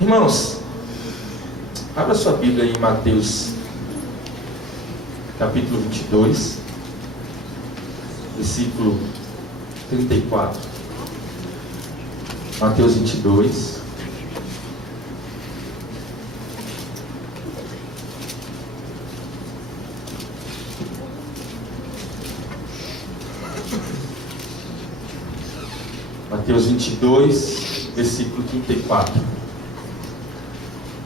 Irmãos, abra sua Bíblia em Mateus capítulo 22, versículo 34. Mateus 22. Mateus 22, versículo 34.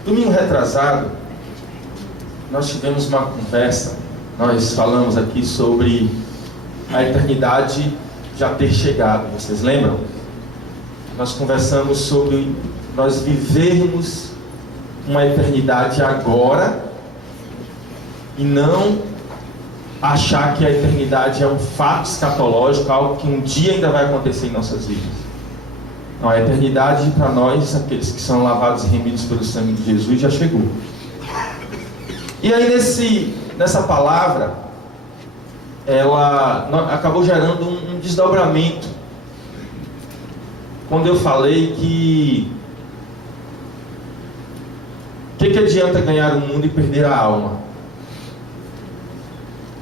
Domingo retrasado, nós tivemos uma conversa, nós falamos aqui sobre a eternidade já ter chegado, vocês lembram? Nós conversamos sobre nós vivermos uma eternidade agora e não achar que a eternidade é um fato escatológico, algo que um dia ainda vai acontecer em nossas vidas. Não, a eternidade para nós, aqueles que são lavados e remidos pelo sangue de Jesus, já chegou. E aí nessa palavra, ela acabou gerando um desdobramento. Quando eu falei que o que adianta ganhar o mundo e perder a alma?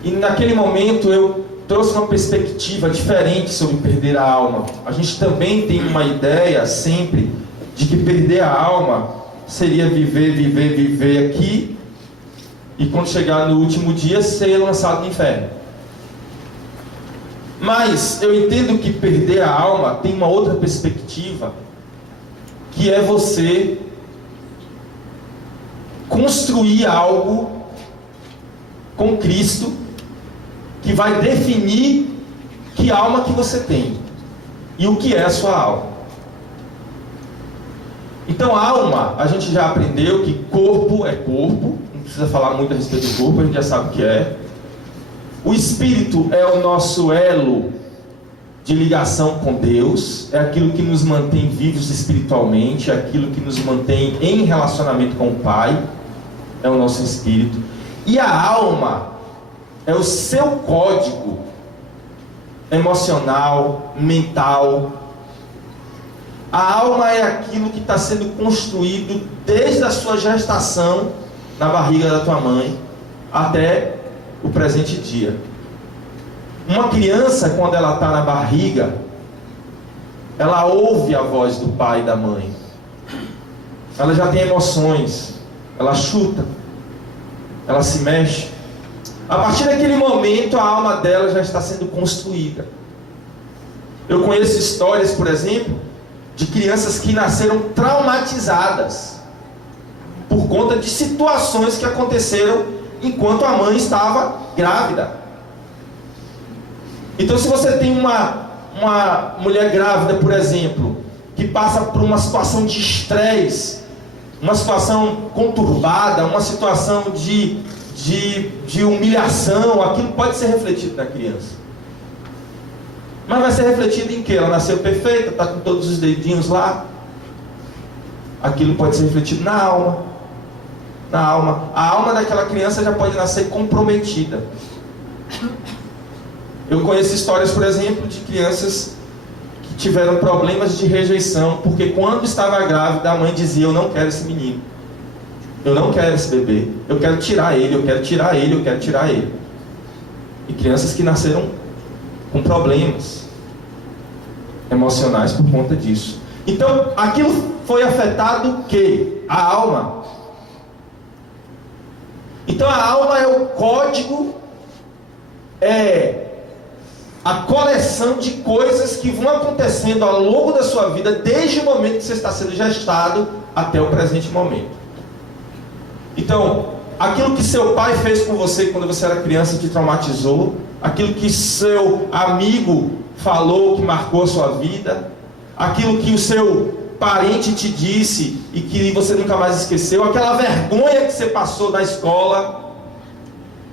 E naquele momento eu trouxe uma perspectiva diferente sobre perder a alma. A gente também tem uma ideia sempre de que perder a alma seria viver aqui e quando chegar no último dia ser lançado no inferno. Mas eu entendo que perder a alma tem uma outra perspectiva, que é você construir algo com Cristo que vai definir que alma que você tem e o que é a sua alma. Então alma, a gente já aprendeu que corpo é corpo, não precisa falar muito a respeito do corpo, a gente já sabe o que é. O espírito é o nosso elo de ligação com Deus, é aquilo que nos mantém vivos espiritualmente, é aquilo que nos mantém em relacionamento com o Pai, é o nosso espírito. E a alma é o seu código emocional, mental. A alma é aquilo que está sendo construído desde a sua gestação na barriga da tua mãe até o presente dia. Uma criança, quando ela está na barriga, ela ouve a voz do pai e da mãe. Ela já tem emoções, ela chuta, ela se mexe. A partir daquele momento, a alma dela já está sendo construída. Eu conheço histórias, por exemplo, de crianças que nasceram traumatizadas por conta de situações que aconteceram enquanto a mãe estava grávida. Então, se você tem uma mulher grávida, por exemplo, que passa por uma situação de estresse, uma situação conturbada, uma situação de humilhação, aquilo pode ser refletido na criança. Mas vai ser refletido em que? Ela nasceu perfeita, está com todos os dedinhos lá. Aquilo pode ser refletido na alma. Na alma. A alma daquela criança já pode nascer comprometida. Eu conheço histórias, por exemplo, de crianças que tiveram problemas de rejeição, porque quando estava grávida, a mãe dizia: eu não quero esse menino, eu não quero esse bebê, eu quero tirar ele, eu quero tirar ele, eu quero tirar ele. E crianças que nasceram com problemas emocionais por conta disso. Então, aquilo foi afetado o quê? A alma. Então, a alma é o código, é a coleção de coisas que vão acontecendo ao longo da sua vida, desde o momento que você está sendo gestado até o presente momento. Então, aquilo que seu pai fez com você quando você era criança te traumatizou, aquilo que seu amigo falou que marcou a sua vida, aquilo que o seu parente te disse e que você nunca mais esqueceu, aquela vergonha que você passou na escola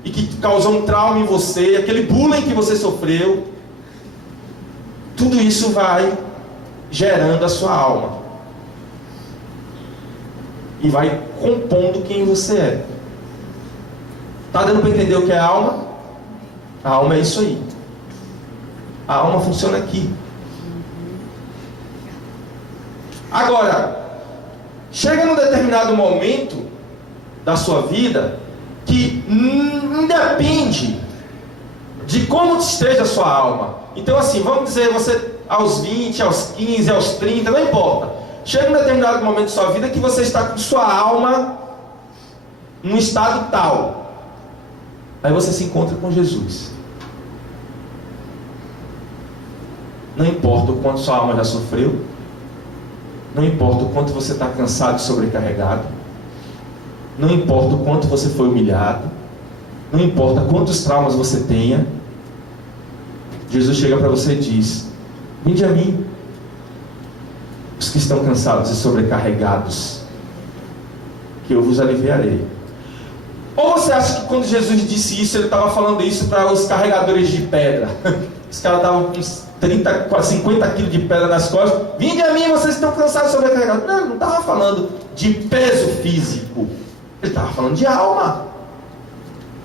e que causou um trauma em você, aquele bullying que você sofreu, tudo isso vai gerando a sua alma e vai compondo quem você é. Está dando para entender o que é a alma? A alma é isso aí. A alma funciona aqui. Agora, Chega num determinado momento da sua vida que independe de como esteja a sua alma. Então assim, vamos dizer, você aos 20, aos 15, aos 30, não importa. Chega um determinado momento de sua vida que você está com sua alma num estado tal. Aí você se encontra com Jesus. Não importa o quanto sua alma já sofreu, não importa o quanto você está cansado e sobrecarregado, não importa o quanto você foi humilhado, não importa quantos traumas você tenha, Jesus chega para você e diz: vinde a mim, os que estão cansados e sobrecarregados, que eu vos aliviarei. Ou você acha que quando Jesus disse isso, ele estava falando isso para os carregadores de pedra? Os caras estavam com uns 30, 50 quilos de pedra nas costas. Vinde a mim, vocês estão cansados e sobrecarregados. Não, ele não estava falando de peso físico, ele estava falando de alma.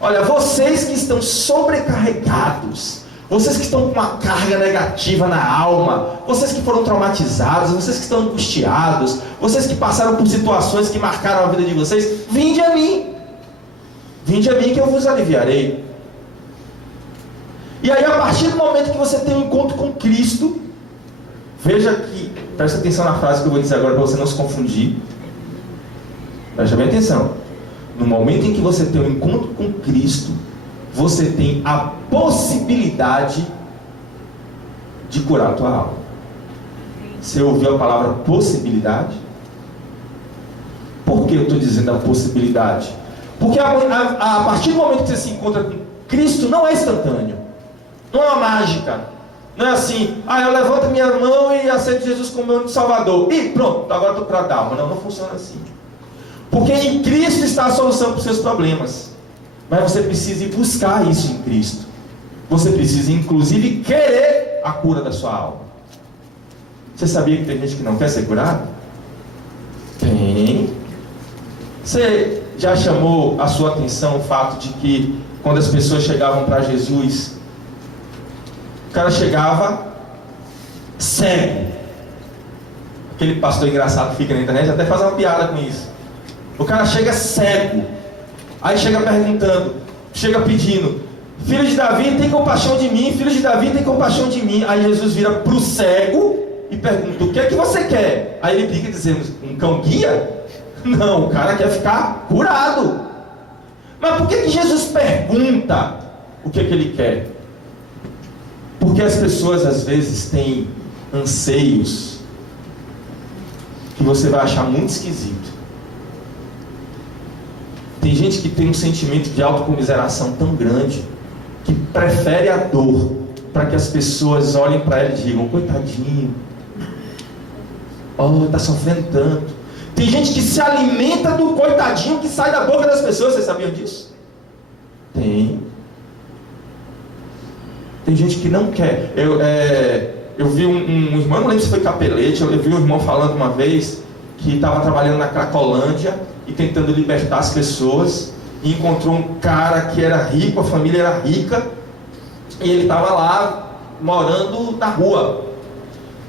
Olha, vocês que estão sobrecarregados, vocês que estão com uma carga negativa na alma, vocês que foram traumatizados, vocês que estão angustiados, vocês que passaram por situações que marcaram a vida de vocês, vinde a mim que eu vos aliviarei. E aí, a partir do momento que você tem um encontro com Cristo, veja que, presta atenção na frase que eu vou dizer agora para você não se confundir. Presta bem atenção. No momento em que você tem um encontro com Cristo, você tem a possibilidade de curar a tua alma. Você ouviu a palavra possibilidade? Por que eu estou dizendo a possibilidade? Porque a partir do momento que você se encontra com Cristo, não é instantâneo, não é uma mágica, não é assim, eu levanto minha mão e aceito Jesus como meu Salvador e pronto, agora estou curado da alma. Não funciona assim. Porque em Cristo está a solução para os seus problemas. Mas você precisa ir buscar isso em Cristo. Você precisa inclusive querer a cura da sua alma. Você sabia que tem gente que não quer ser curado? Tem. Você já chamou a sua atenção o fato de que quando as pessoas chegavam para Jesus, o cara chegava cego. Aquele pastor engraçado que fica na internet até faz uma piada com isso. O cara chega cego, aí chega perguntando, chega pedindo: filho de Davi, tem compaixão de mim, filho de Davi, tem compaixão de mim. Aí Jesus vira para o cego e pergunta: o que é que você quer? Aí ele fica dizendo: um cão guia? Não, o cara quer ficar curado. Mas por que Jesus pergunta o que ele quer? Porque as pessoas às vezes têm anseios que você vai achar muito esquisito. Tem gente que tem um sentimento de autocomiseração tão grande que prefere a dor para que as pessoas olhem para ele e digam: coitadinho, está sofrendo tanto. Tem gente que se alimenta do coitadinho que sai da boca das pessoas. Vocês sabiam disso? Tem gente que não quer. Eu vi um irmão, não lembro se foi Capelete, eu vi um irmão falando uma vez que estava trabalhando na Cracolândia e tentando libertar as pessoas, e encontrou um cara que era rico, a família era rica, e ele estava lá morando na rua.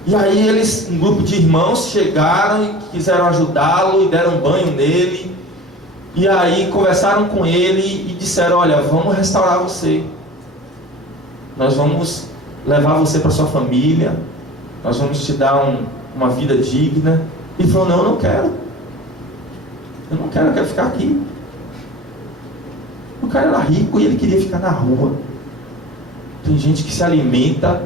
E aí um grupo de irmãos chegaram e quiseram ajudá-lo e deram banho nele, e aí conversaram com ele e disseram: olha, vamos restaurar você, nós vamos levar você para sua família, nós vamos te dar uma vida digna. Ele falou: não, eu não quero, eu quero ficar aqui. O cara era rico e ele queria ficar na rua. Tem gente que se alimenta,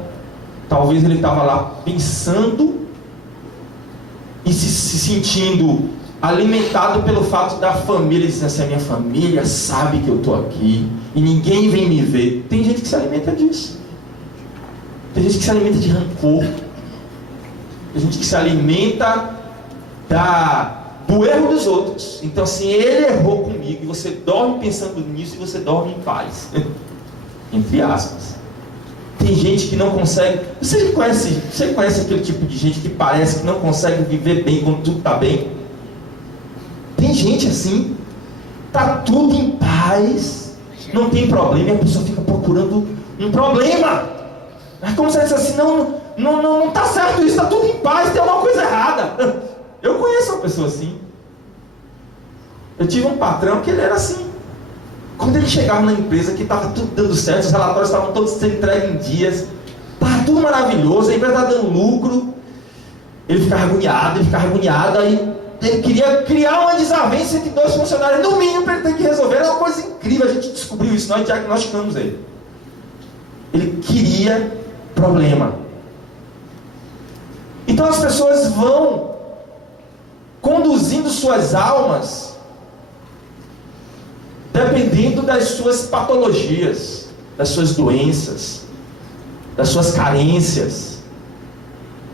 talvez ele estava lá pensando e se sentindo alimentado pelo fato da família, dizendo assim: a minha família sabe que eu estou aqui e ninguém vem me ver. Tem gente que se alimenta disso. Tem gente que se alimenta de rancor. Tem gente que se alimenta do erro dos outros. Então assim, ele errou comigo, e você dorme pensando nisso e você dorme em paz. Entre aspas. Tem gente que não consegue. Você conhece aquele tipo de gente que parece que não consegue viver bem quando tudo está bem? Tem gente assim, está tudo em paz, não tem problema, e a pessoa fica procurando um problema. É como se ela dissesse assim: não está certo isso, está tudo em paz, tem alguma coisa errada. Eu conheço uma pessoa assim. Eu tive um patrão que ele era assim. Quando ele chegava na empresa, que estava tudo dando certo, os relatórios estavam todos sendo entregues em dias, estava tudo maravilhoso, a empresa estava dando lucro, ele ficava agoniado, aí ele queria criar uma desavença entre dois funcionários, no mínimo, para ele ter que resolver. Era uma coisa incrível, a gente descobriu isso, nós diagnosticamos ele. Ele queria problema. Então as pessoas vão conduzindo suas almas dependendo das suas patologias, das suas doenças, das suas carências,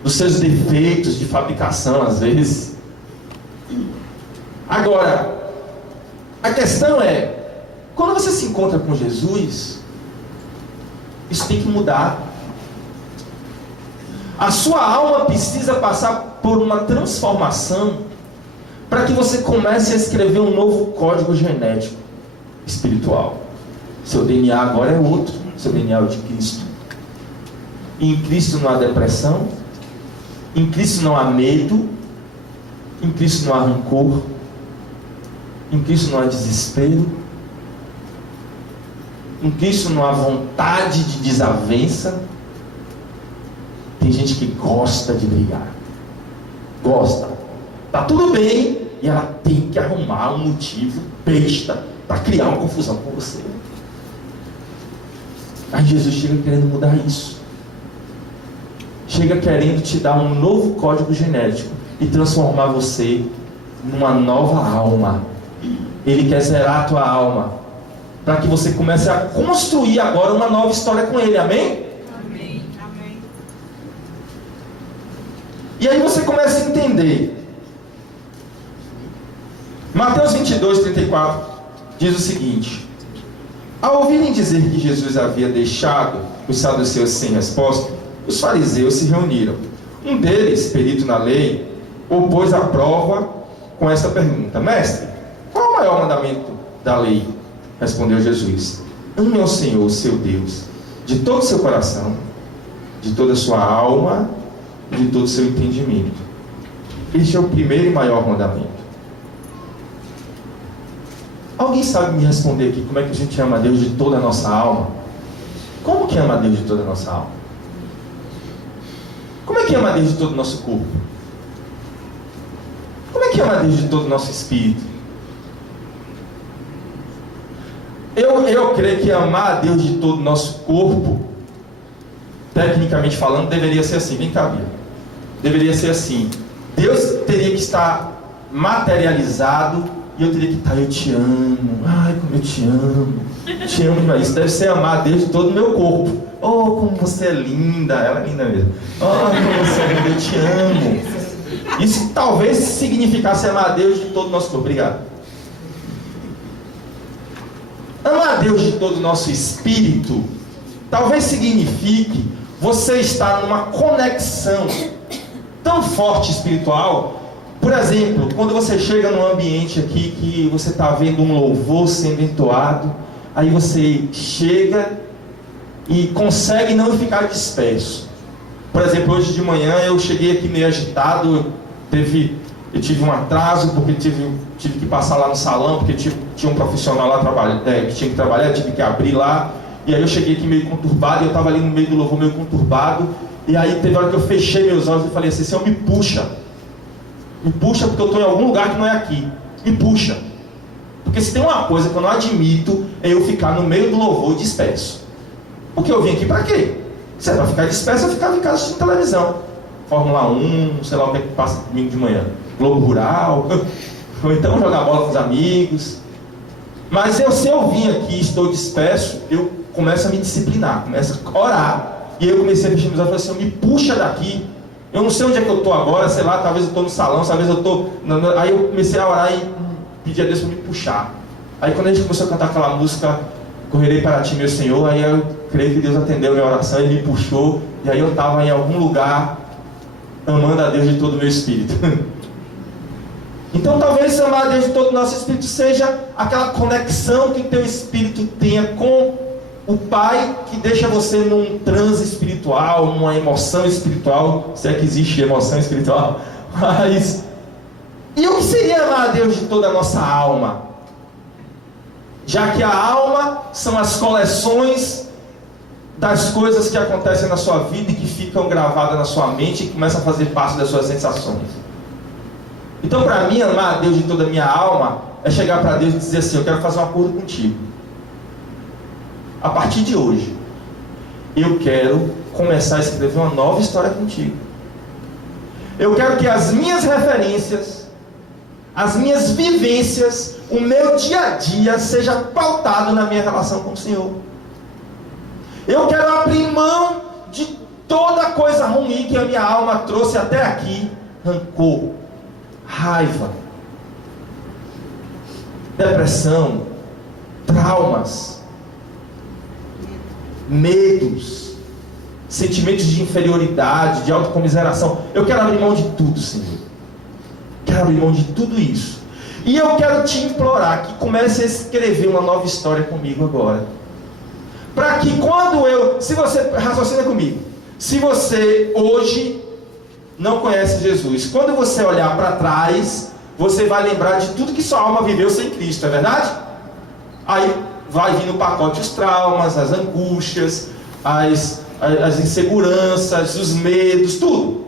dos seus defeitos de fabricação, às vezes. Agora, a questão é, quando você se encontra com Jesus, isso tem que mudar. A sua alma precisa passar por uma transformação para que você comece a escrever um novo código genético espiritual. Seu DNA agora é outro. Seu DNA é o de Cristo. E em Cristo não há depressão, em Cristo não há medo, em Cristo não há rancor, em Cristo não há desespero, em Cristo não há vontade de desavença. Tem gente que gosta de brigar. Gosta. Tá tudo bem e ela tem que arrumar um motivo besta para criar uma confusão com você. Aí Jesus chega querendo mudar isso. Chega querendo te dar um novo código genético e transformar você numa nova alma. Ele quer zerar a tua alma para que você comece a construir agora uma nova história com Ele. Amém? Amém. Amém. E aí você começa a entender. Mateus 22, 34 diz o seguinte: ao ouvirem dizer que Jesus havia deixado os saduceus sem resposta, os fariseus se reuniram. Um deles, perito na lei, o pôs à prova com esta pergunta: mestre, qual é o maior mandamento da lei? Respondeu Jesus: ame ao Senhor, seu Deus, de todo o seu coração, de toda a sua alma e de todo o seu entendimento. Este é o primeiro e maior mandamento. Alguém sabe me responder aqui como é que a gente ama a Deus de toda a nossa alma? Como que ama a Deus de toda a nossa alma? Como é que ama a Deus de todo o nosso corpo? Como é que ama a Deus de todo o nosso espírito? Eu creio que amar a Deus de todo o nosso corpo, tecnicamente falando, deveria ser assim. Vem cá, Bia. Deveria ser assim. Deus teria que estar materializado e eu teria que estar: eu te amo, ai como eu te amo demais. Isso deve ser amar a Deus de todo o meu corpo. Oh, como você é linda. Ela é linda mesmo. Oh, como você é linda, eu te amo. Isso talvez significasse amar a Deus de todo o nosso corpo. Obrigado. Amar a Deus de todo o nosso espírito talvez signifique você estar numa conexão tão forte espiritual. Por exemplo, quando você chega num ambiente aqui que você está vendo um louvor sendo entoado, aí você chega e consegue não ficar disperso. Por exemplo, hoje de manhã eu cheguei aqui meio agitado, eu tive um atraso porque tive que passar lá no salão, porque tinha um profissional lá que tinha que trabalhar, tive que abrir lá, e aí eu cheguei aqui meio conturbado, e eu estava ali no meio do louvor meio conturbado, e aí teve hora que eu fechei meus olhos e falei assim: Senhor, me puxa porque eu estou em algum lugar que não é aqui, me puxa, porque se tem uma coisa que eu não admito é eu ficar no meio do louvor disperso. Porque eu vim aqui para quê? Se é para ficar disperso, eu ficava em casa assistindo televisão, Fórmula 1, sei lá o que é que passa domingo de manhã, Globo Rural, ou então jogar bola com os amigos. Mas se eu vim aqui e estou disperso, eu começo a me disciplinar, começo a orar. E aí eu comecei a fechar meus olhos e falei assim: me puxa daqui. Eu não sei onde é que eu estou agora, sei lá, talvez eu estou no salão, talvez eu estou... Aí eu comecei a orar e pedir a Deus para me puxar. Aí quando a gente começou a cantar aquela música, Correrei para ti, meu Senhor, aí eu creio que Deus atendeu a minha oração, Ele me puxou, e aí eu estava em algum lugar, amando a Deus de todo o meu espírito. Então talvez amar a Deus de todo o nosso espírito seja aquela conexão que teu espírito tenha com o Pai, que deixa você num transe espiritual, numa emoção espiritual, se é que existe emoção espiritual, mas E o que seria amar a Deus de toda a nossa alma? Já que a alma são as coleções das coisas que acontecem na sua vida e que ficam gravadas na sua mente e começam a fazer parte das suas sensações. Então, para mim, amar a Deus de toda a minha alma é chegar para Deus e dizer assim: eu quero fazer um acordo contigo. A partir de hoje, eu quero começar a escrever uma nova história contigo. Eu quero que as minhas referências, as minhas vivências, o meu dia a dia seja pautado na minha relação com o Senhor. Eu quero abrir mão de toda coisa ruim que a minha alma trouxe até aqui: rancor, raiva, depressão, traumas, medos, sentimentos de inferioridade, de autocomiseração. Eu quero abrir mão de tudo, Senhor. Quero abrir mão de tudo isso. E eu quero te implorar que comece a escrever uma nova história comigo agora. Para que quando se você raciocina comigo, se você hoje não conhece Jesus, quando você olhar para trás, você vai lembrar de tudo que sua alma viveu sem Cristo, é verdade? Aí vai vir no pacote os traumas, as angústias, as inseguranças, os medos, tudo.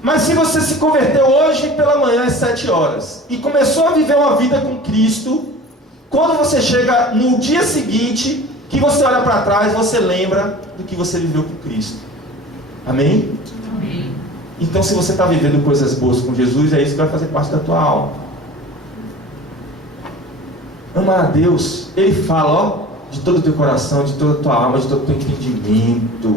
Mas se você se converteu hoje pela manhã às 7 horas e começou a viver uma vida com Cristo, quando você chega no dia seguinte, que você olha para trás, você lembra do que você viveu com Cristo. Amém? Amém. Então, se você está vivendo coisas boas com Jesus, é isso que vai fazer parte da tua alma. Amar a Deus, Ele fala, de todo o teu coração, de toda a tua alma, de todo o teu entendimento.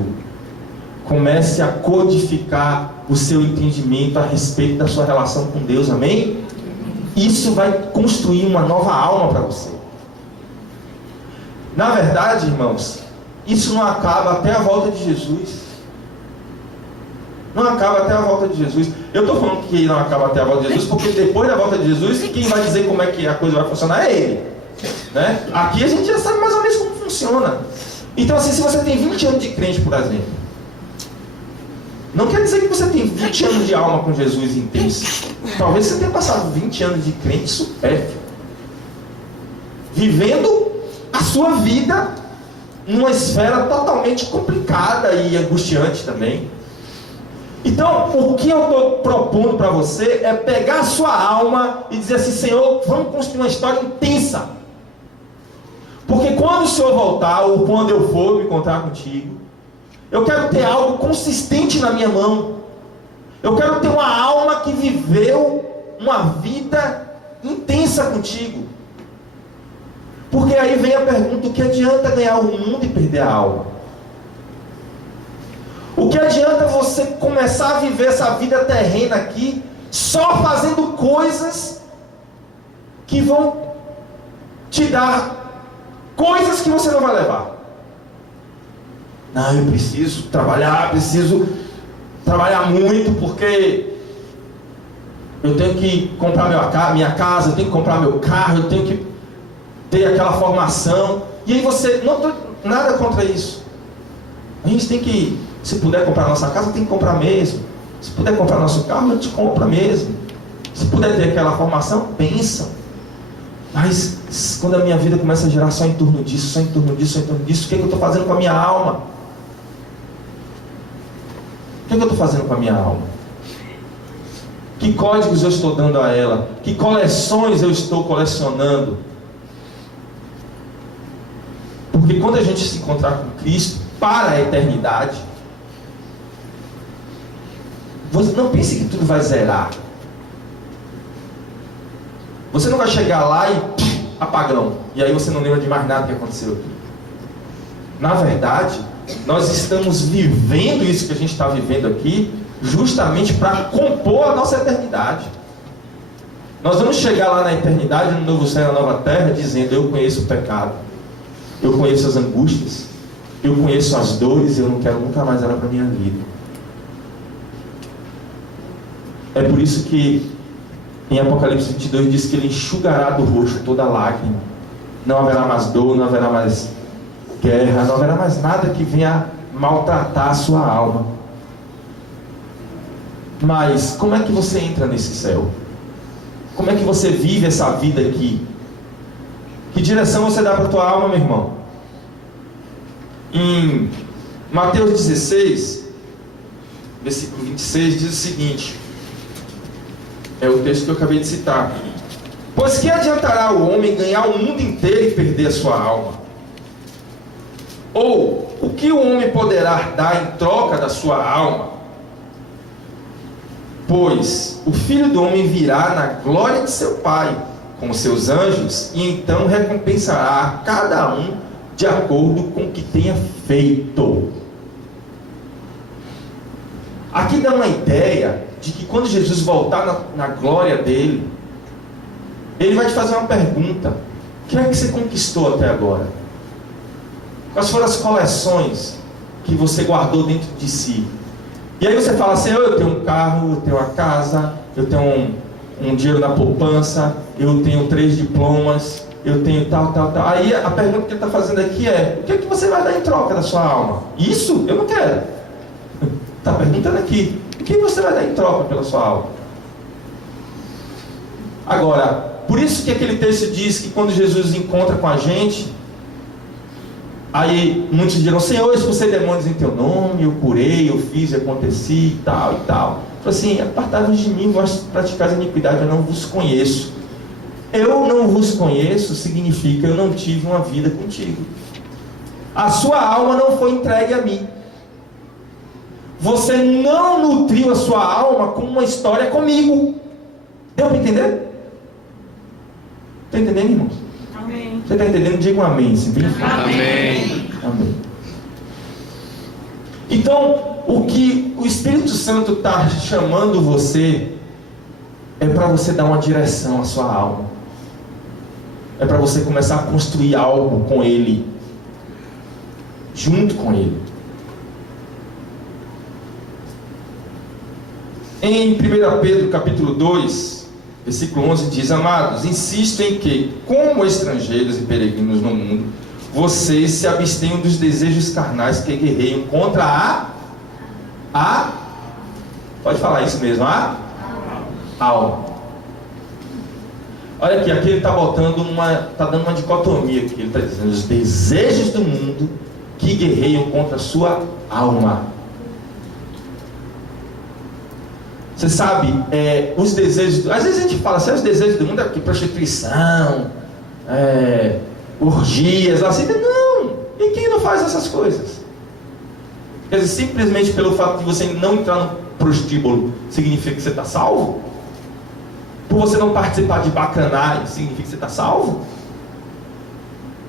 Comece a codificar o seu entendimento a respeito da sua relação com Deus, amém? Isso vai construir uma nova alma para você. Na verdade, irmãos, isso não acaba até a volta de Jesus. Não acaba até a volta de Jesus. Eu estou falando que não acaba até a volta de Jesus, porque depois da volta de Jesus, quem vai dizer como é que a coisa vai funcionar é Ele, né? Aqui a gente já sabe mais ou menos como funciona. Então, assim, se você tem 20 anos de crente, por exemplo, não quer dizer que você tem 20 anos de alma com Jesus intenso. Talvez você tenha passado 20 anos de crente supérfluo, vivendo a sua vida numa esfera totalmente complicada e angustiante também. Então, o que eu estou propondo para você é pegar a sua alma e dizer assim: Senhor, vamos construir uma história intensa. Porque quando o Senhor voltar, ou quando eu for me encontrar contigo, eu quero ter algo consistente na minha mão. Eu quero ter uma alma que viveu uma vida intensa contigo. Porque aí vem a pergunta: o que adianta ganhar o mundo e perder a alma? O que adianta você começar a viver essa vida terrena aqui, só fazendo coisas que vão te dar coisas que você não vai levar? Não, eu preciso trabalhar muito, porque eu tenho que comprar minha casa, eu tenho que comprar meu carro, eu tenho que ter aquela formação. E aí você, não estou nada contra isso. A gente tem que, se puder comprar nossa casa, tem que comprar mesmo. Se puder comprar nosso carro, a gente compra mesmo. Se puder ter aquela formação, pensa. Mas quando a minha vida começa a girar só em torno disso, o que eu estou fazendo com a minha alma? O que eu estou fazendo com a minha alma? Que códigos eu estou dando a ela? Que coleções eu estou colecionando? Porque quando a gente se encontrar com Cristo para a eternidade, você não pense que tudo vai zerar. Você não vai chegar lá e apagão, e aí você não lembra de mais nada que aconteceu aqui. Na verdade, nós estamos vivendo isso que a gente está vivendo aqui justamente para compor a nossa eternidade. Nós vamos chegar lá na eternidade, no novo céu e na nova terra, dizendo: eu conheço o pecado, eu conheço as angústias, eu conheço as dores, eu não quero nunca mais ela para a minha vida. É por isso que em Apocalipse 22 diz que Ele enxugará do rosto toda lágrima. Não haverá mais dor, não haverá mais guerra, não haverá mais nada que venha maltratar a sua alma. Mas como é que você entra nesse céu? Como é que você vive essa vida aqui? Que direção você dá para a tua alma, meu irmão? Em Mateus 16, versículo 26, diz o seguinte: é o texto que eu acabei de citar. Pois que adiantará o homem ganhar o mundo inteiro e perder a sua alma? Ou o que o homem poderá dar em troca da sua alma? Pois o Filho do Homem virá na glória de seu Pai, com os seus anjos, e então recompensará a cada um de acordo com o que tenha feito. Aqui dá uma ideia de que quando Jesus voltar na glória dele, ele vai te fazer uma pergunta: o que é que você conquistou até agora? Quais foram as coleções que você guardou dentro de si? E aí você fala assim: eu tenho um carro, eu tenho uma casa, eu tenho um dinheiro na poupança, eu tenho 3 diplomas, eu tenho tal. Aí a pergunta que ele está fazendo aqui é: o que é que você vai dar em troca da sua alma? Isso eu não quero. Está perguntando aqui: o que você vai dar em troca pela sua alma? Agora, por isso que aquele texto diz que quando Jesus encontra com a gente, aí muitos dirão: Senhor, eu expulsei demônios em teu nome, eu curei, eu fiz, eu aconteci e tal. Fala assim: apartai-vos de mim, vós praticais a iniquidade, eu não vos conheço. Eu não vos conheço significa eu não tive uma vida contigo. A sua alma não foi entregue a mim. Você não nutriu a sua alma com uma história comigo. Deu para entender? Está entendendo, irmãos? Amém. Você está entendendo? Diga um amém. Amém. Amém. Então, o que o Espírito Santo está chamando você é para você dar uma direção à sua alma. É para você começar a construir algo com Ele, junto com Ele. Em 1 Pedro capítulo 2, versículo 11 diz: Amados, insisto em que, como estrangeiros e peregrinos no mundo, vocês se abstenham dos desejos carnais que guerreiam contra pode falar isso mesmo, a alma. Olha aqui ele está botando está dando uma dicotomia aqui. Ele está dizendo: os desejos do mundo que guerreiam contra a sua alma. Você sabe, os desejos, às vezes a gente fala assim: os desejos do mundo é porque prostituição, orgias, assim. Não, e quem não faz essas coisas? Quer dizer, simplesmente pelo fato de você não entrar no prostíbulo, significa que você está salvo? Por você não participar de bacanais, significa que você está salvo?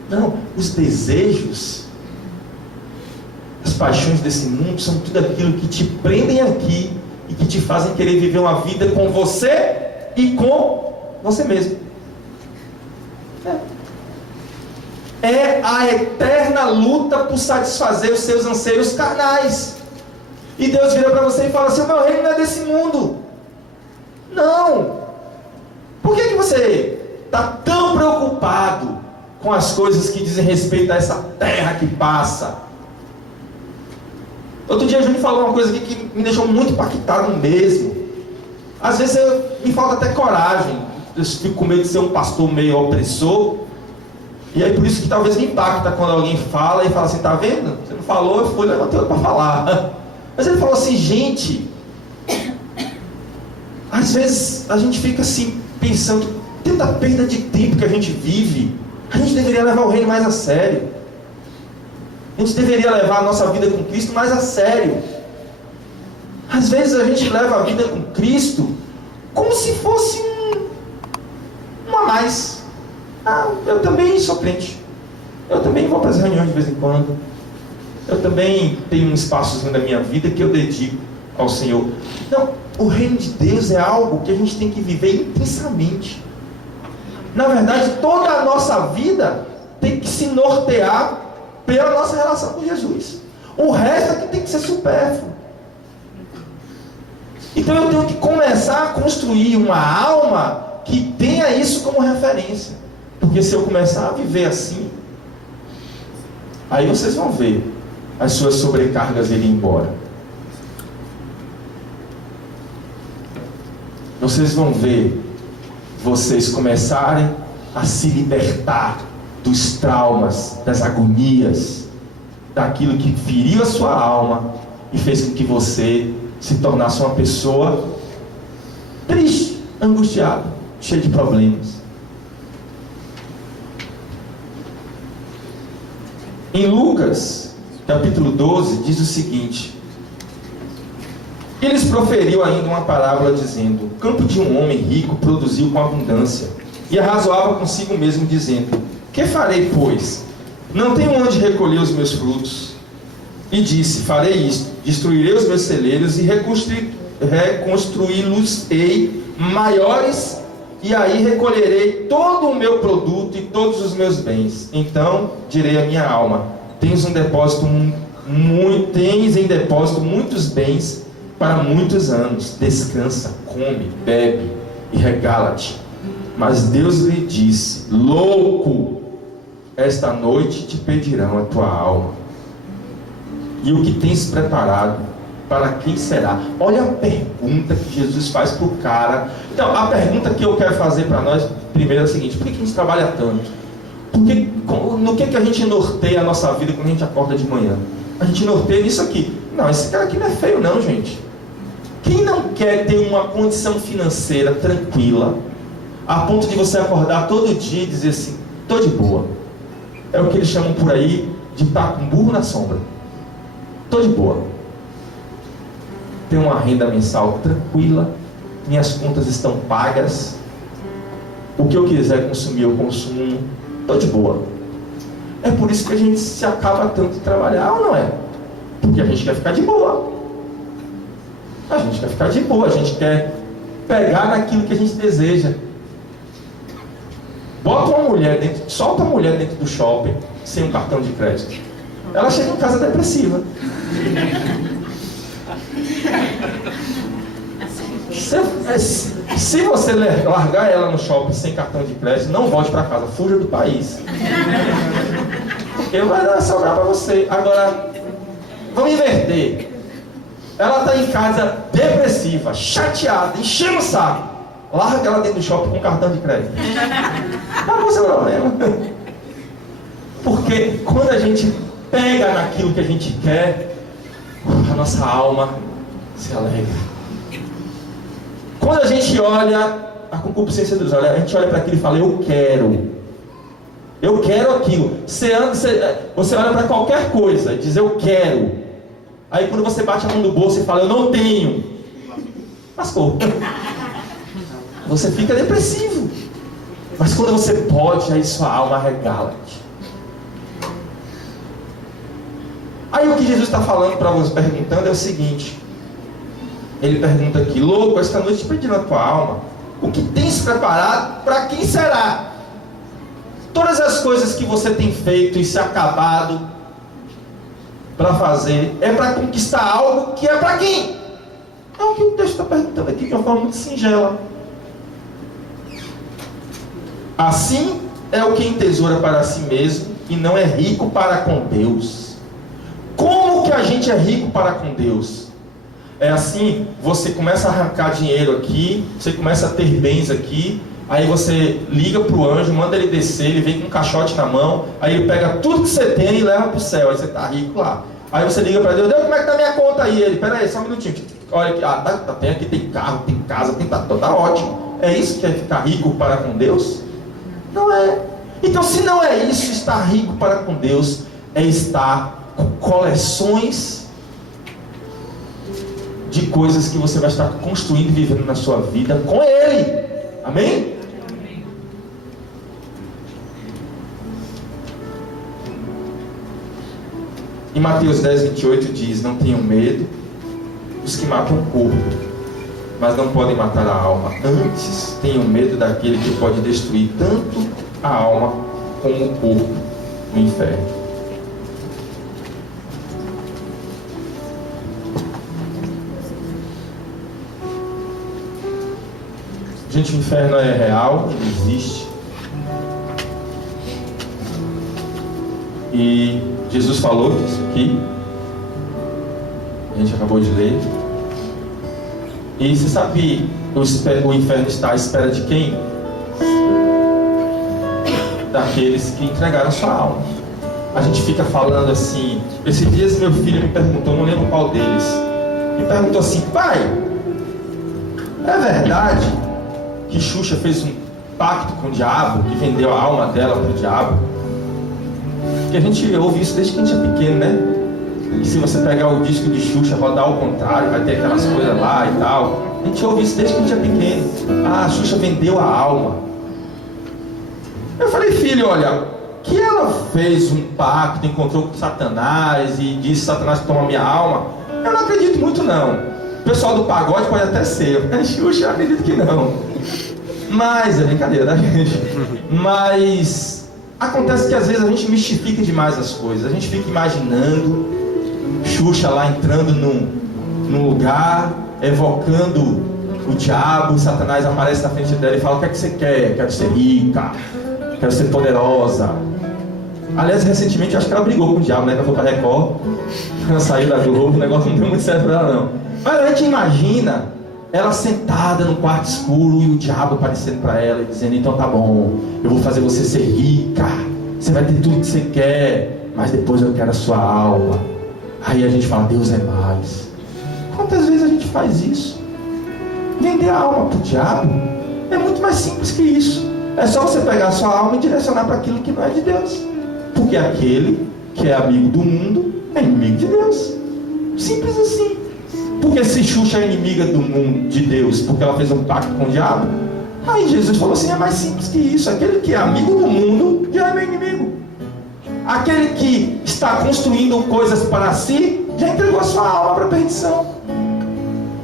Não, os desejos, as paixões desse mundo são tudo aquilo que te prendem aqui e que te fazem querer viver uma vida com você e com você mesmo. É a eterna luta por satisfazer os seus anseios carnais. E Deus vira para você e fala assim: o meu reino não é desse mundo. Não. Por que você está tão preocupado com as coisas que dizem respeito a essa terra que passa? Outro dia a Júnior falou uma coisa aqui que me deixou muito impactado mesmo. Às vezes me falta até coragem. Eu fico com medo de ser um pastor meio opressor. E aí por isso que talvez me impacta quando alguém fala e fala assim: tá vendo? Você não falou, eu fui levantei outro para falar. Mas ele falou assim: gente, às vezes a gente fica assim pensando, tanta perda de tempo que a gente vive. A gente deveria levar o reino mais a sério. A gente deveria levar a nossa vida com Cristo mais a sério. Às vezes a gente leva a vida com Cristo como se fosse um a mais. Eu também sou crente. Eu também vou para as reuniões de vez em quando. Eu também tenho um espaçozinho da minha vida que eu dedico ao Senhor. Não, o reino de Deus é algo que a gente tem que viver intensamente. Na verdade, toda a nossa vida tem que se nortear pela nossa relação com Jesus. O resto é que tem que ser supérfluo. Então eu tenho que começar a construir uma alma que tenha isso como referência. Porque se eu começar a viver assim, aí vocês vão ver as suas sobrecargas irem embora. Vocês vão ver vocês começarem a se libertar dos traumas, das agonias, daquilo que feriu a sua alma e fez com que você se tornasse uma pessoa triste, angustiada, cheia de problemas. Em Lucas, capítulo 12, diz o seguinte: eles proferiu ainda uma parábola dizendo: o campo de um homem rico produziu com abundância, e arrazoava consigo mesmo dizendo: que farei, pois? Não tenho onde recolher os meus frutos. E disse: farei isto, destruirei os meus celeiros e reconstruí-los-ei maiores, e aí recolherei todo o meu produto e todos os meus bens. Então direi à minha alma: tens em depósito muitos bens para muitos anos. Descansa, come, bebe e regala-te. Mas Deus lhe disse: louco, esta noite te pedirão a tua alma. E o que tens preparado, para quem será? Olha a pergunta que Jesus faz para o cara. Então, a pergunta que eu quero fazer para nós primeiro é a seguinte: por que a gente trabalha tanto? No que a gente norteia a nossa vida quando a gente acorda de manhã? A gente norteia nisso aqui. Não, esse cara aqui não é feio não, gente. Quem não quer ter uma condição financeira tranquila, a ponto de você acordar todo dia e dizer assim: tô de boa? É o que eles chamam por aí de estar com burro na sombra. Tô de boa. Tenho uma renda mensal tranquila, minhas contas estão pagas, o que eu quiser consumir eu consumo, tô de boa. É por isso que a gente se acaba tanto de trabalhar, ou não é? Porque a gente quer ficar de boa. A gente quer ficar de boa, a gente quer pegar naquilo que a gente deseja. Bota uma mulher dentro, solta a mulher dentro do shopping sem um cartão de crédito. Ela chega em casa depressiva. Se você largar ela no shopping sem cartão de crédito, não volte para casa, fuja do país. Porque vai sobrar para você. Agora, vamos inverter. Ela está em casa depressiva, chateada, enchendo o saco. Larga ela dentro do shopping com cartão de crédito. Não é o problema. Porque quando a gente pega naquilo que a gente quer, a nossa alma se alegra. Quando a gente olha a concupiscência dos olhos, a gente olha para aquilo e fala: eu quero aquilo. Você olha para qualquer coisa e diz: eu quero. Aí quando você bate a mão no bolso e fala: eu não tenho, lascou. Você fica depressivo. Mas quando você pode, aí sua alma regala-te. Aí o que Jesus está falando para você, perguntando, é o seguinte: ele pergunta aqui: louco, esta noite pedindo a tua alma, o que tens preparado, para quem será? Todas as coisas que você tem feito e se acabado para fazer, é para conquistar algo que é para quem? É o que o texto está perguntando aqui de uma forma muito singela. Assim é o que entesoura para si mesmo e não é rico para com Deus. Como que a gente é rico para com Deus? É assim: você começa a arrancar dinheiro aqui, você começa a ter bens aqui, aí você liga para o anjo, manda ele descer, ele vem com um caixote na mão, aí ele pega tudo que você tem e leva para o céu, aí você está rico lá. Aí você liga para Deus: Deus, como é que está minha conta aí? Ele: pera aí, só um minutinho. Olha aqui, tem aqui, tem carro, tem casa, tem tá ótimo. É isso que é ficar rico para com Deus? Não é. Então, se não é isso, estar rico para com Deus é estar com coleções de coisas que você vai estar construindo e vivendo na sua vida com Ele. Amém? Amém. Em Mateus 10:28 diz: não tenham medo dos que matam o corpo, mas não podem matar a alma. Antes, tenham medo daquele que pode destruir tanto a alma como o corpo no inferno. Gente, o inferno é real, ele existe. E Jesus falou disso aqui. A gente acabou de ler. E você sabe, o inferno está à espera de quem? daqueles que entregaram sua alma. A gente fica falando assim. Esses dias meu filho me perguntou, não lembro qual deles, me perguntou assim: pai, é verdade que Xuxa fez um pacto com o diabo, que vendeu a alma dela para o diabo? Porque a gente ouve isso desde que a gente é pequeno, né? E se você pegar o disco de Xuxa, rodar ao contrário, vai ter aquelas coisas lá e tal. A gente ouve isso desde que a gente é pequeno. Ah, a Xuxa vendeu a alma. Eu falei: filho, olha, que ela fez um pacto, encontrou com Satanás e disse: Satanás toma minha alma, eu não acredito muito não. O pessoal do pagode pode até ser, mas Xuxa eu acredito que não. Mas, é brincadeira, tá, gente? Mas acontece que às vezes a gente mistifica demais as coisas. A gente fica imaginando Xuxa lá entrando num lugar, evocando o diabo, Satanás aparece na frente dela e fala: o que é que você quer? Quero ser rica, quero ser poderosa. Aliás, recentemente acho que ela brigou com o diabo, né? Que ela foi pra Record, ela saiu da Globo, o negócio não deu muito certo pra ela não. Mas a gente imagina ela sentada no quarto escuro e o diabo aparecendo para ela e dizendo: então tá bom, eu vou fazer você ser rica, você vai ter tudo que você quer, mas depois eu quero a sua alma. Aí a gente fala: Deus é mais. Quantas vezes a gente faz isso? Vender a alma para o diabo é muito mais simples que isso. É só você pegar a sua alma e direcionar para aquilo que não é de Deus. Porque aquele que é amigo do mundo é inimigo de Deus. Simples assim. Porque se Xuxa é inimiga do mundo, de Deus, porque ela fez um pacto com o diabo, aí Jesus falou assim: é mais simples que isso. Aquele que é amigo do mundo já é meu inimigo. Aquele que está construindo coisas para si já entregou a sua alma para a perdição.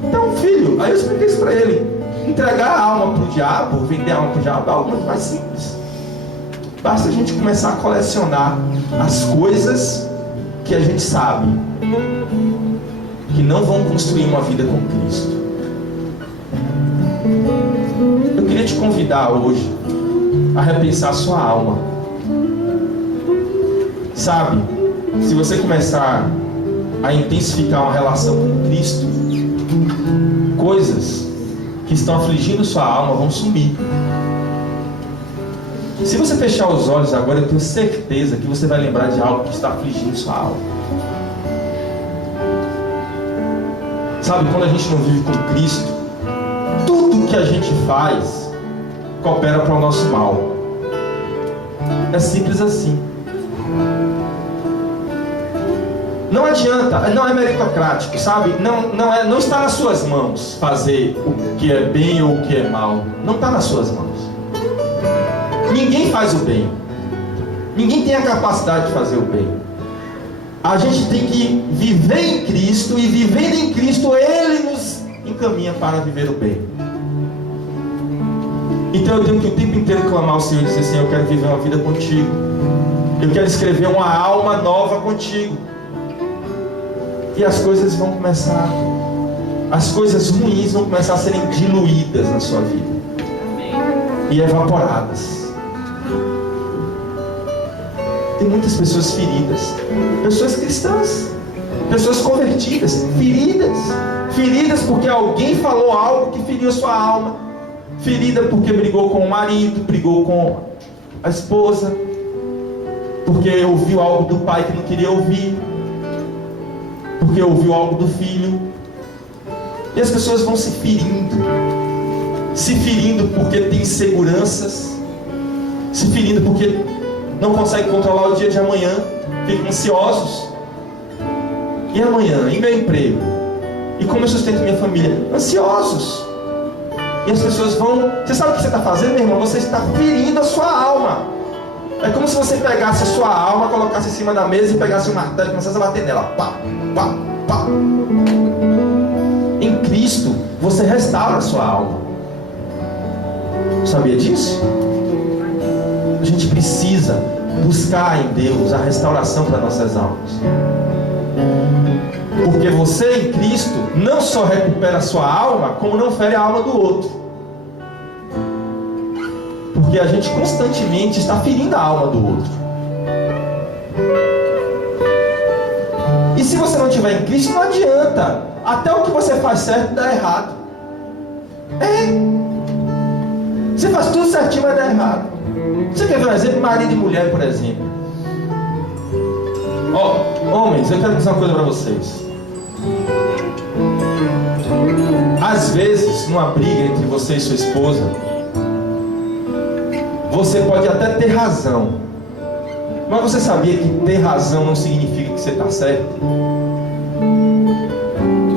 Então, filho, aí eu expliquei isso para ele: entregar a alma para o diabo, vender a alma para o diabo é algo muito mais simples. Basta a gente começar a colecionar as coisas que a gente sabe que não vão construir uma vida com Cristo. Eu queria te convidar hoje a repensar a sua alma. Sabe, se você começar a intensificar uma relação com Cristo, coisas que estão afligindo sua alma vão sumir. Se você fechar os olhos agora, eu tenho certeza que você vai lembrar de algo que está afligindo sua alma. Sabe, quando a gente não vive com Cristo, tudo que a gente faz coopera para o nosso mal. É simples assim. Não adianta, não é meritocrático, sabe? Não está nas suas mãos fazer o que é bem ou o que é mal. Não está nas suas mãos. Ninguém faz o bem. Ninguém tem a capacidade de fazer o bem. A gente tem que viver em Cristo, e vivendo em Cristo, Ele nos encaminha para viver o bem. Então eu tenho que o tempo inteiro clamar ao Senhor e dizer: Senhor, eu quero viver uma vida contigo. Eu quero escrever uma alma nova contigo. E as coisas vão começar, as coisas ruins vão começar a serem diluídas na sua vida e evaporadas. Tem muitas pessoas feridas, pessoas cristãs, pessoas convertidas, feridas porque alguém falou algo que feriu a sua alma, ferida porque brigou com o marido, brigou com a esposa, porque ouviu algo do pai que não queria ouvir, porque ouviu algo do filho. E as pessoas vão se ferindo porque tem inseguranças, se ferindo porque não conseguem controlar o dia de amanhã, ficam ansiosos. E amanhã? E meu emprego? E como eu sustento minha família? Ansiosos. E as pessoas vão... Você sabe o que você está fazendo, meu irmão? Você está ferindo a sua alma. É como se você pegasse a sua alma, colocasse em cima da mesa e pegasse um martelo e começasse a bater nela. Pá, pá, pá. Em Cristo, você restaura a sua alma. Sabia disso? A gente precisa buscar em Deus a restauração para nossas almas. Porque você em Cristo não só recupera a sua alma, como não fere a alma do outro. Porque a gente constantemente está ferindo a alma do outro. E se você não estiver em Cristo, não adianta. Até o que você faz certo dá errado. Você faz tudo certinho, mas dá errado. Você quer ver um exemplo? Marido e mulher, por exemplo. Ó, homens, eu quero dizer uma coisa para vocês. Às vezes, numa briga entre você e sua esposa, você pode até ter razão, mas você sabia que ter razão não significa que você está certo?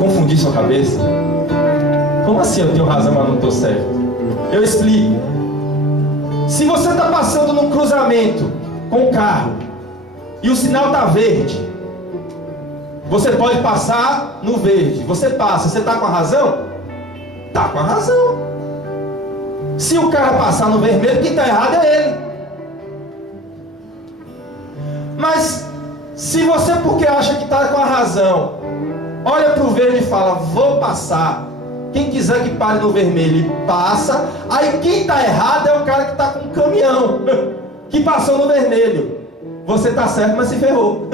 Confundir sua cabeça? Como assim eu tenho razão, mas não estou certo? Eu explico. Se você está passando num cruzamento com o carro e o sinal está verde, você pode passar no verde. Você passa, você está com a razão? Está com a razão. Se o cara passar no vermelho, quem está errado é ele. Mas se você, porque acha que está com a razão, olha para o verde e fala, vou passar, quem quiser que pare no vermelho passa, aí quem está errado é o cara que está com o caminhão que passou no vermelho. Você está certo, mas se ferrou.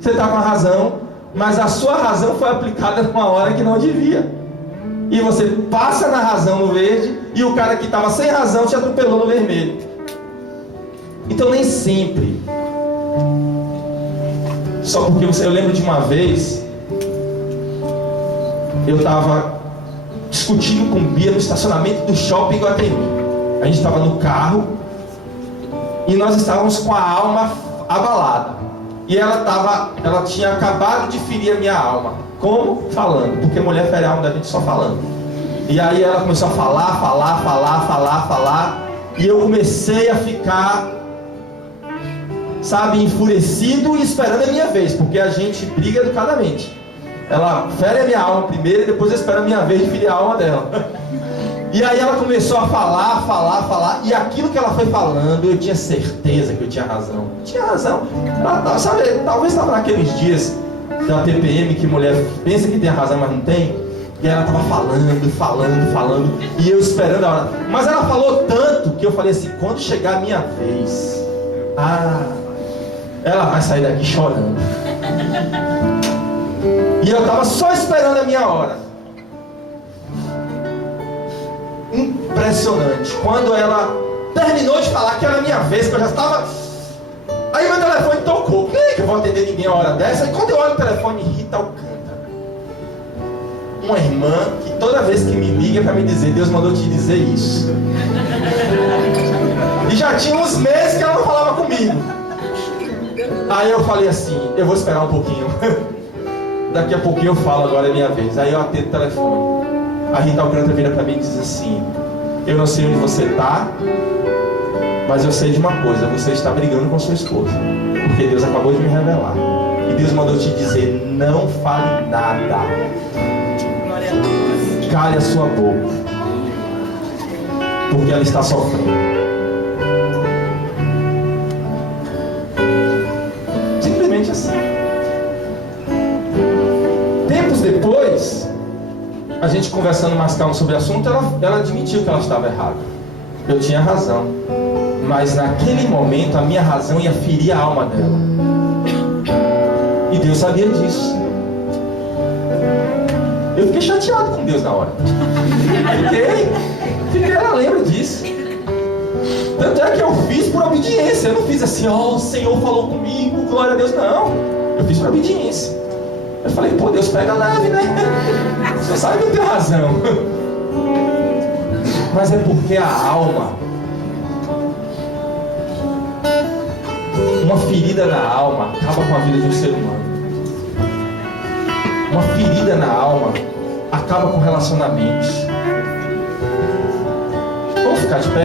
Você está com a razão, mas a sua razão foi aplicada numa hora que não devia. E você passa na razão no verde, e o cara que estava sem razão te atropelou no vermelho. Então nem sempre. Só porque eu lembro de uma vez, eu estava discutindo com Bia no estacionamento do shopping Guatemi. A gente estava no carro e nós estávamos com a alma abalada. E ela tinha acabado de ferir a minha alma. Como? Falando. Porque mulher fere a alma da gente só falando. E aí ela começou a falar. E eu comecei a ficar, sabe, enfurecido e esperando a minha vez. Porque a gente briga educadamente. Ela fere a minha alma primeiro e depois eu espero a minha vez de ferir a alma dela. E aí ela começou a falar. E aquilo que ela foi falando, eu tinha certeza que eu tinha razão. Tinha razão. Ela, sabe, talvez estava naqueles dias da TPM que mulher pensa que tem a razão, mas não tem. E ela estava falando. E eu esperando a hora. Mas ela falou tanto que eu falei assim, quando chegar a minha vez, ela vai sair daqui chorando. E eu estava só esperando a minha hora. Impressionante. Quando ela terminou de falar que era a minha vez, que eu já estava... Aí meu telefone tocou. Quem é que eu vou atender ninguém a hora dessa? E quando eu olho o telefone, Rita Alcântara. Uma irmã que toda vez que me liga é para me dizer, Deus mandou te dizer isso. E já tinha uns meses que ela não falava comigo. Aí eu falei assim, eu vou esperar um pouquinho. Daqui a pouquinho eu falo, agora é minha vez. Aí eu atendo o telefone. A Rita Alcântara vira para mim e diz assim, eu não sei onde você está, mas eu sei de uma coisa, você está brigando com sua esposa. Porque Deus acabou de me revelar. E Deus mandou te dizer, não fale nada. Cale a sua boca. Porque ela está sofrendo. Simplesmente assim. Tempos depois, a gente conversando mais calmo sobre o assunto, ela admitiu que ela estava errada. Eu tinha razão. Mas naquele momento a minha razão ia ferir a alma dela. E Deus sabia disso. Eu fiquei chateado com Deus na hora. Fiquei, ela lembra disso. Tanto é que eu fiz por obediência. Eu não fiz assim, ó, o Senhor falou comigo, glória a Deus, não. Eu fiz por obediência. Eu falei, pô, Deus pega leve, né? Você sabe que eu tenho razão. Mas é porque a alma, uma ferida na alma acaba com a vida de um ser humano. Uma ferida na alma acaba com relacionamentos. Vamos ficar de pé?